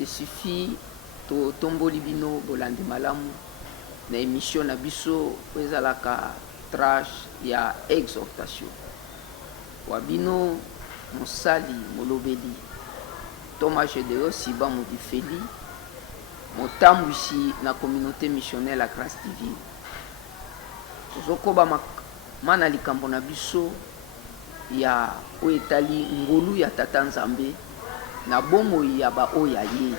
te suffit to tomboli bino bolandi malamu na émission na biso ezalaka trash ya exhortation wa bino mosali molobeli Thomas Gédéon Siba Modifeli motambwisi na communauté missionnaire la Grâce Divine tozokoba mana likambo na biso ya oyo etali ngolu ya tata Nzambe na bomoi ya baoyo ya ye.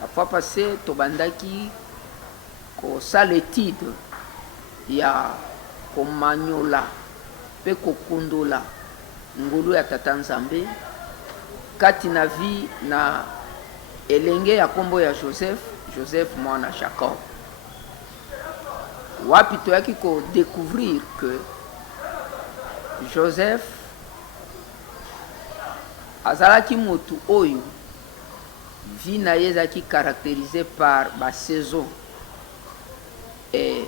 La fois passée tobandaki kosala étude ya komanyola mpe kokundola ngolu ya tata Nzambe kati na vie na elenge ya kombo ya Joseph mwana Jacob. Wapi toyaki ko découvrir que Joseph azalaki motu oyo vie na ye ezalaki caractérisé par ba saison et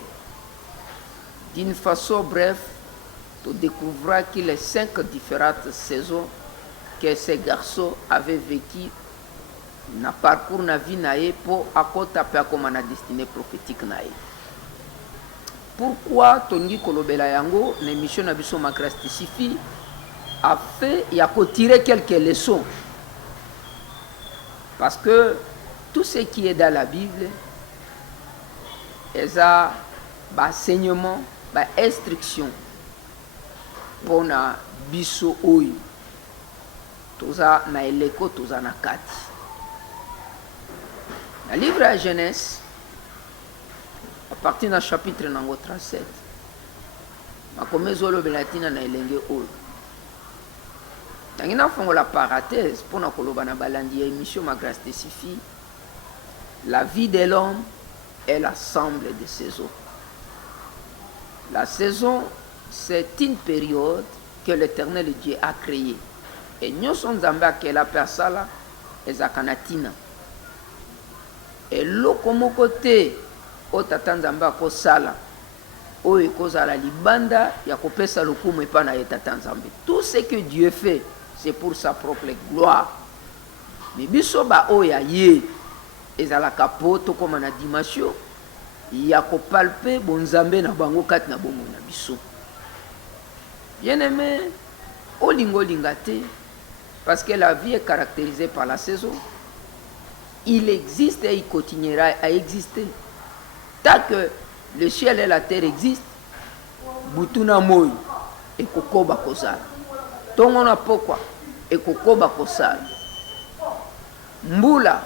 d'une façon bref tu découvriras que les 5 différentes saisons que ces garçons avaient vécu na parcours na vie na ye pour akota pe akoma na destinée prophétique na ye. Pourquoi tongi kolobela yango na émission na biso ma grâce te suffit a fait ya ko tirer quelques leçons parce que tout ce qui est dans la Bible est un enseignement, une instruction pour na biso oyo toza na eleko toza na kati na livre de Genèse à partir du chapitre 37 makomezo lobela tina na elenge oyo tangi na fongo la parenthèse pour na koloba na balandi ya émission ma grâce te suffit. La vie de l'homme est l'ensemble de saisons. La saison, c'est une période que l'Éternel Dieu a créée. Et nous sommes en que la personne est à Kanatina. Et l'autre côté, au Tatanzamba ko sala, au ekozala libanda, ya kopesa lokumu epa na Tatanzambe. Tout ce que Dieu fait, c'est pour sa propre gloire. Mais biso ba oya ye ezalaka poto comme na dimension ya ko palper bonzambe na bango kati na bongo na biso. Bien aimé, olingo lingate parce que la vie est caractérisée par la saison. Il existe et il continuera à exister. Tant que le ciel et la terre existent, butuna moi et kokoba kozala. Tongona pokwa et kokoba kozala. Mbula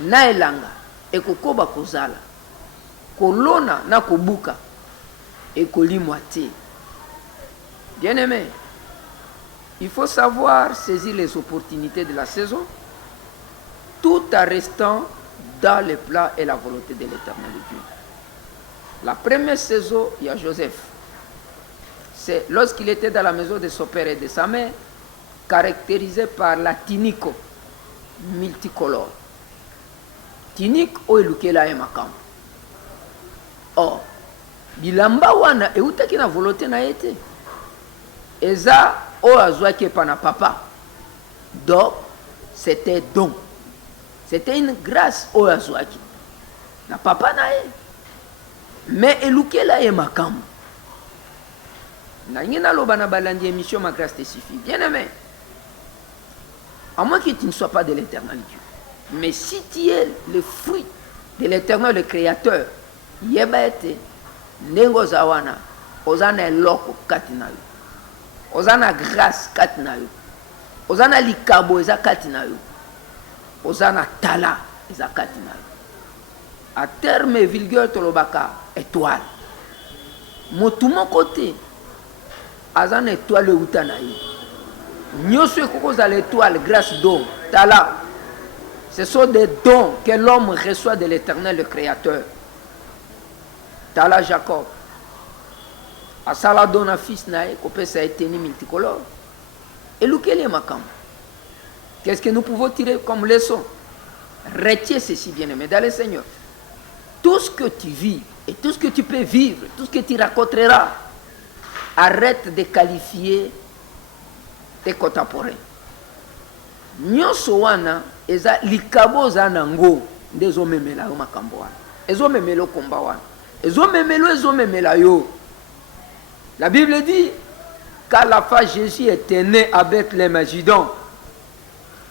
na elanga et kokoba kozala. Kolona na kobuka et kolimwa te. Bien aimé, il faut savoir saisir les opportunités de la saison tout en restant dans le plan et la volonté de l'Éternel Dieu. La première saison, il y a Joseph. C'est lorsqu'il était dans la maison de son père et de sa mère, caractérisé par la tunique multicolore. Tunique o elukela e makam. Or, bilamba wana eutaki na volonté na yete. Eza o azwaki pa na papa. Donc, c'était don. C'était une grâce au azwaki. Na papa na ye. Mais elukela e makam. Na ngina loba na balandi émission ma grâce te suffit. Bien aimé. À moins que tu ne sois pas de l'Éternel Dieu. Mais si tu es le fruit de l'Éternel, le Créateur, yebete nengo zawana ozana eloko katina yo. Ozana grâce katina yo. Ozana likabo eza katina yo. Ozana tala eza katina yo. À terme vulgaire tolobaka étoile. Motumo côté azana étoile utana yo. Nyoso ekokoza l'étoile grâce don tala. Ce sont des dons que l'homme reçoit de l'Éternel, le Créateur. Tala Jacob. Asala dona fils nae, kopé ça a été multicolore. Et lequel makam. Qu'est-ce que nous pouvons tirer comme leçon? Retiens ceci, bien-aimé, dans le Seigneur. Tout ce que tu vis et tout ce que tu peux vivre, tout ce que tu raconteras, arrête de qualifier tes contemporains. Nyonso wana eza likabo za nango nde ezomemela yo makambo wana, ezomemela komba wana, ezomemela yo. La Bible dit qu'à la fin Jésus était né à Bethléem à Judon.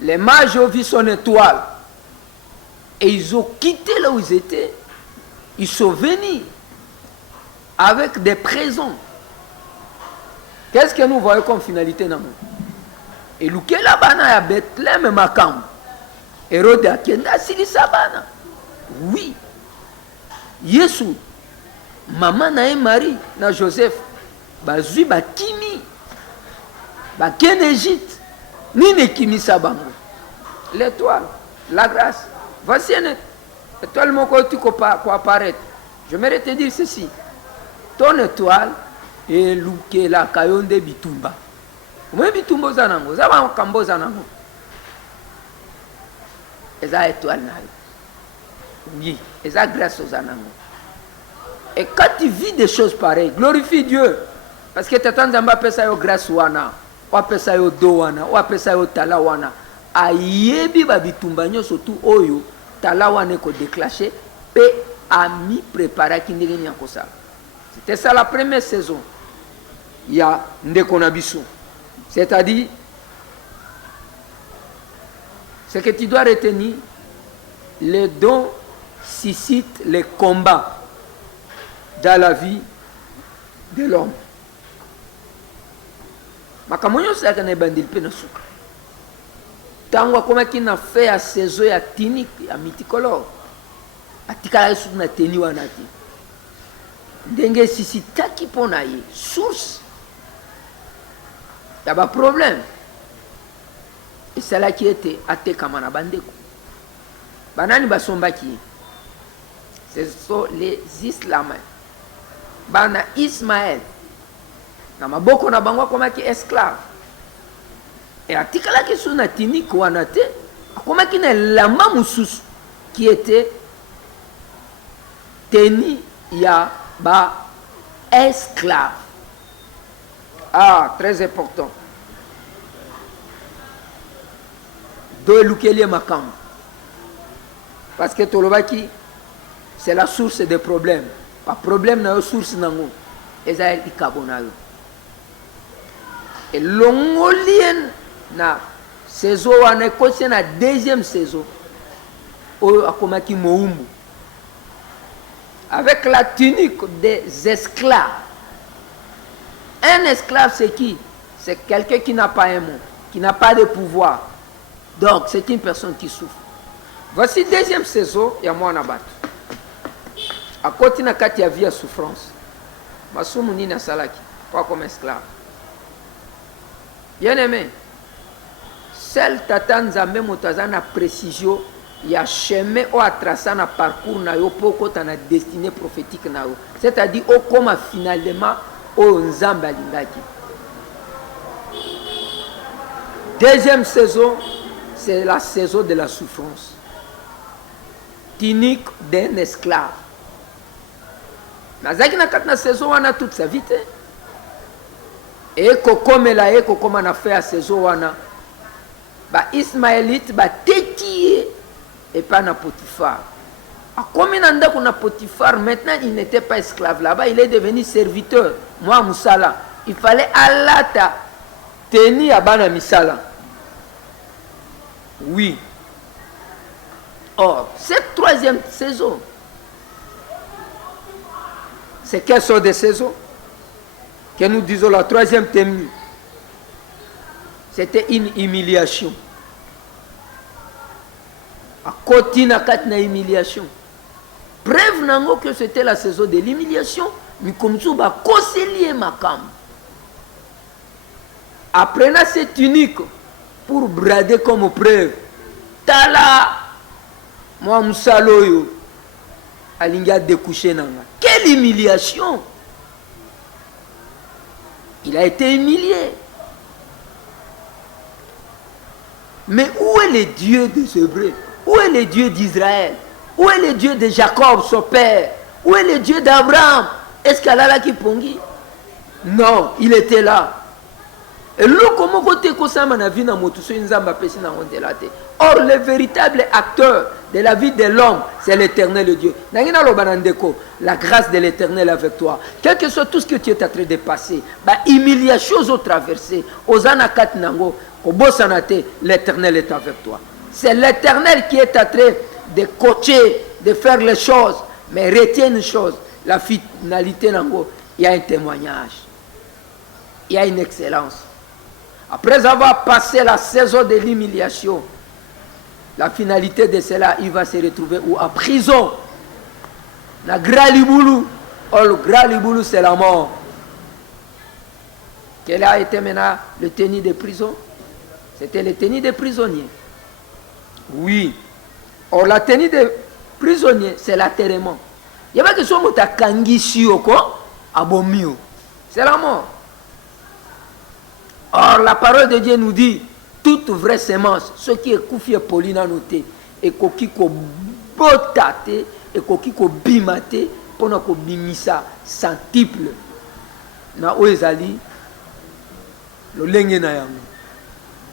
Les mages ont vu son étoile et ils ont quitté là où ils étaient. Ils sont venus avec des présents. Qu'est-ce que nous voyons comme finalité dans nous? Et l'oukéla bana à Bethléem makam. Hérode akenda silisa bana. Oui. Yesu, maman na Marie na Joseph, bazui bakimi. Baken Égypte. Nini kimi sabango. L'étoile, la grâce. Voici une étoile moko tu ko apparaître. Je vais te dire ceci. Ton étoile est l'oukéla kayonde bitumba. Moi bitumba zanango, zaba kambo zanango. Eza étoile na. Oui, eza grâce aux zanango. Et quand tu vis des choses pareilles, glorifie Dieu. Parce que tata nzamba pesa yo grâce wana, wa pesa yo do wana, wa pesa yo tala wana. Ayebi ba bitumba nyonso tu oyo tala wana ko déclencher pe ami préparer ki ndenge nyako ça. C'était ça la première saison. Il y a ndeko na biso. C'est-à-dire ce que tu dois retenir, les dons suscitent les combats dans la vie de l'homme. Makamonyo saka na bandil pe na suka. Tango akomaki na fait ya saison ya tinique ya multicolore. Atikala su na teni wana ti. Ndenge sisitaki pona ye source. Il y a pas de problème. Et c'est là qui était até kamana bandeko. Banani basombaki. Ce sont les Islamiens. Bana Ismaël. Na maboko na bango komaki esclave. Et atikala ki suna tinique wana te, akomaki na lamba mususu qui était teni ya ba esclave. Ah, très important. Do lukeli makam. Parce que tolobaki c'est la source des problèmes. Pas problème na source nango. Eza ikabonayo. Et longolien na saison wana kosi na deuxième saison oyo akomaki moumbu avec la tunique des esclaves. Un esclave c'est qui? C'est quelqu'un qui n'a pas un mot, qui n'a pas de pouvoir. Donc c'est une personne qui souffre. Voici deuxième saison ya mwana batu. A côté na kati ya vie ya souffrance. Masumu nina salaki pas comme esclave. Bien aimé, seul tata nzambe motaza na précision ya chemin ou à tracer na parcours na yo poko ta na destinée prophétique na yo. C'est-à-dire au comme finalement au nzambe alingaki. Deuxième saison, c'est la saison de la souffrance. Tunique d'un esclave. Nazaki na kat na saison wana toute sa vie. Et kokomela e kokoma na fait à saison wana ba Ismaélite ba teki et pas na Potiphar. A comme nanda kuna Potiphar, maintenant il n'était pas esclave là-bas, il est devenu serviteur. Moi musala, il fallait alata teni abana misala. Oui. Or, cette troisième saison, c'est quelle sorte de saison? Que nous disons la troisième tenue, c'était une humiliation. À côté na kat na humiliation. Preuve nango que c'était la saison de l'humiliation, mais comme ça ba koselier makam. Apprenez cette tunique pour brader comme preuve. Tala moi musaloyo alinga découcher nanga. Quelle humiliation! Il a été humilié. Mais où est le Dieu des Hébreux? Où est le Dieu d'Israël? Où est le Dieu de Jacob, son père? Où est le Dieu d'Abraham? Est-ce qu'elle a là qui pongi? Non, il était là. Et le comment côté kosama na vie na moto so nzamba pesi na ondelate. Or le véritable acteur de la vie de l'homme, c'est l'Éternel Dieu. Nangina lo banandeko, la grâce de l'Éternel avec toi. Quel que soit tout ce que tu es en train de passer, bah humiliation aux traversées, aux anakat nango, au bossanate, l'Éternel est avec toi. C'est l'Éternel qui est en train de coacher, de faire les choses, mais retiens une chose, la finalité nango, il y a un témoignage. Il y a une excellence. Après avoir passé la saison de l'humiliation, la finalité de cela, il va se retrouver où? En prison. La Graliboulou. Or, le Graliboulou, c'est la mort. Quel a été maintenant le tenue de prison? C'était le tenue de prisonnier. Oui. Or, la tenue de prisonnier, c'est l'atterrement. Il y a pas que soit mota kangishi oko abomio. C'est la mort. Or, la parole de Dieu nous dit, toute vraie sémence, ce qui est koufi et poli na noté, et koki ko botate, et koki ko bimate, pona ko bimisa centuple. Na oezali, lo lenge na yango.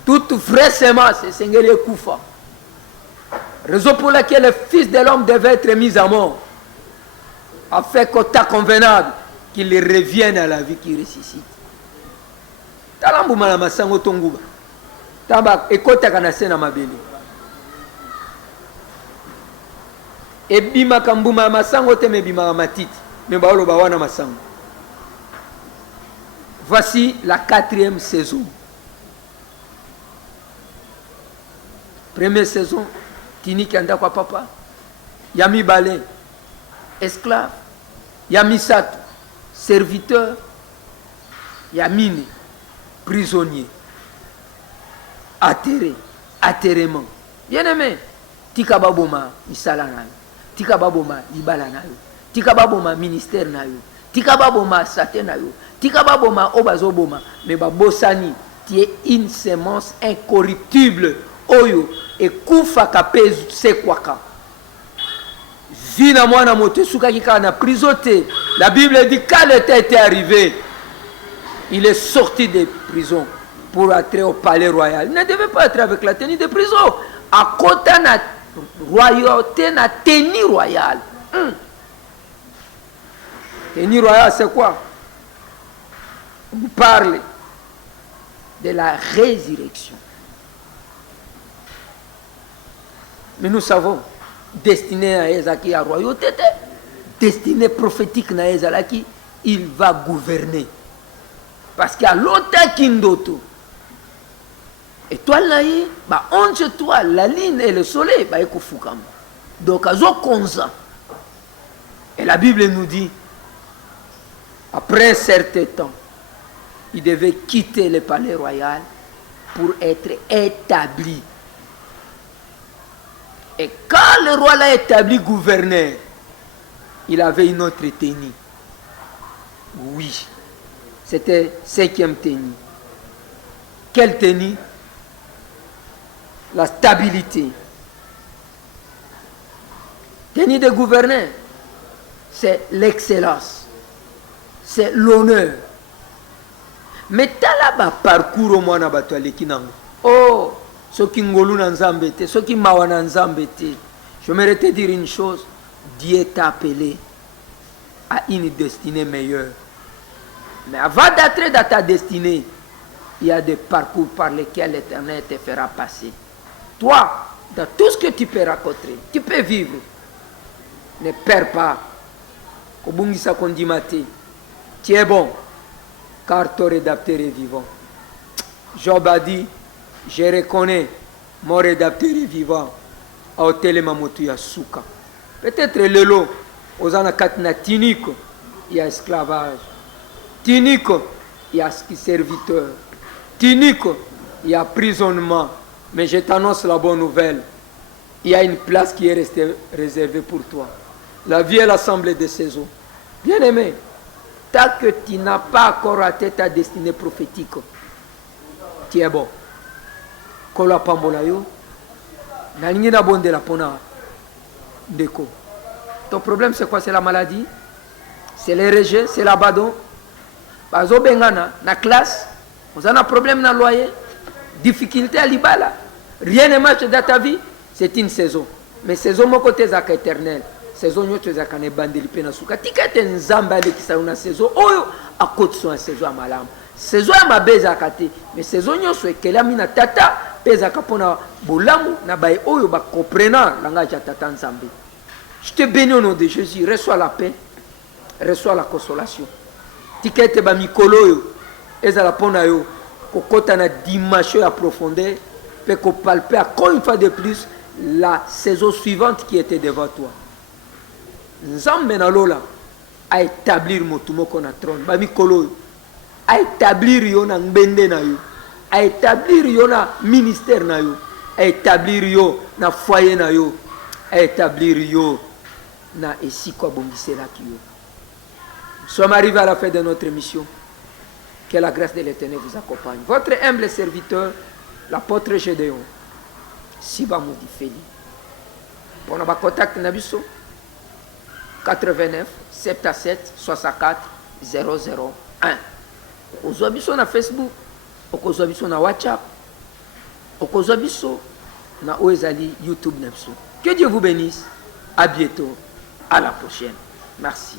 Toute vraie sémence, c'est sengeli koufa. Raison pour laquelle le Fils de l'homme devait être mis à mort, afin qu'au temps convenable, qu'il revienne à la vie qui ressuscite. Talambuma na masango tonguba. Tamba ekota kana sena mabele. Ebima kambuma masango te mebima matiti. Memba olo bawana masango. Voici la 4e saison. Première saison, tini kanda kwa papa. Yami balé, esclave. Yami sato, serviteur. Yamine, prisonnier. Atterré, atterrement. Bien aimé, tika baboma misala nayo, tika baboma libala nayo, tika baboma ministère nayo, tika baboma sate nayo, tika baboma obazoboma, mais babosani, tu es une sémence incorruptible. Oyo et kufa kapez sekwaka. Vina mwana mote suka kika na prisoté. La Bible dit quand l'été était arrivé, il est sorti de prison pour entrer au palais royal. Il ne devait pas être avec la tenue de prison. À côté de la royauté, la tenue royale. Tenue royale, c'est quoi? On parle de la résurrection. Mais nous savons, destiné à Ezaki à royauté, destiné prophétique à Ezalaki, il va gouverner. Parce qu'il y a l'autre Kindoto. Étoile là, bah, entre toi, la lune et le soleil, bah, il faut donc, azo konza. Et la Bible nous dit, après un certain temps, il devait quitter le palais royal pour être établi. Et quand le roi l'a établi gouverneur, il avait une autre tenue. Oui, c'était 5e tenue. Quelle tenue? La stabilité. Tenue de gouverneur, c'est l'excellence, c'est l'honneur. Mais t'as là-bas parcours au moins à Batoile Kinango. Oh! Ceux qui ngolou na nzambe te, ceux qui mawana nzambe te. Je me te dire une chose, Dieu t'a appelé à une destinée meilleure. Mais avant d'entrer dans ta destinée, il y a des parcours par lesquels l'Éternel te fera passer. Toi, dans tout ce que tu peux rencontrer, tu peux vivre. Ne perds pas. Kobungisa kondimate. Tu es bon, car ton rédacteur est vivant. Job a dit, je reconnais mon rédacteur est vivant. Peut-être le lot, aux anakatna tiniko, il y a esclavage. Tiniko, il y a serviteur. Tiniko, il y a emprisonnement. Mais je t'annonce la bonne nouvelle. Il y a une place qui est restée réservée pour toi. La vie est l'assemblée de saisons. Bien aimé, tant que tu n'as pas encore atteint ta destinée prophétique, tu es bon. Kola pambola yo nalingi na bonde la pona ndeko. Ton problème c'est quoi? C'est la maladie, c'est les rejets, c'est l'abandon. Bazo bengana na classe Vous avez un problème dans le loyer, difficulté à l'ibala. Rien ne marche dans ta vie, c'est une saison. Mais saison, mon côté, c'est éternel. Saison, nous sommes en bandeli penasuka. Tika te nzamba de kisa una saison. Oyo, à côté son saison à malam. Saison à ma beza kate. Mais saison, nous sommes kelamina tata. Peza kapona bolamu na bae oyo ba comprenant langage ya tata nzambe. Je te bénis au nom de Jésus. Reçois la paix. Reçois la consolation. Tika te ba mikolo yo. Ezala pona yo. Kokota na dimension à profondeur. Peut qu'on palper encore une fois de plus la saison suivante qui était devant toi. Nzambe na lola a établir motumoko na trône. Ba mikolo yo. A établir yo na ngbende na yo. A établir yo na ministère na yo. A établir yo na foyer na yo. A établir yo na esiko bongisela ki yo. Nous sommes arrivés à la fin de notre mission. Que la grâce de l'Éternel vous accompagne. Votre humble serviteur, l'apôtre Gédéon, Siba Moudi Feli. Pour nous contact Nabiso 89 77 64 001. Okozobiso na Facebook, okozobiso na WhatsApp, okozobiso na Oezali YouTube Nabiso. Que Dieu vous bénisse. À bientôt. À la prochaine. Merci.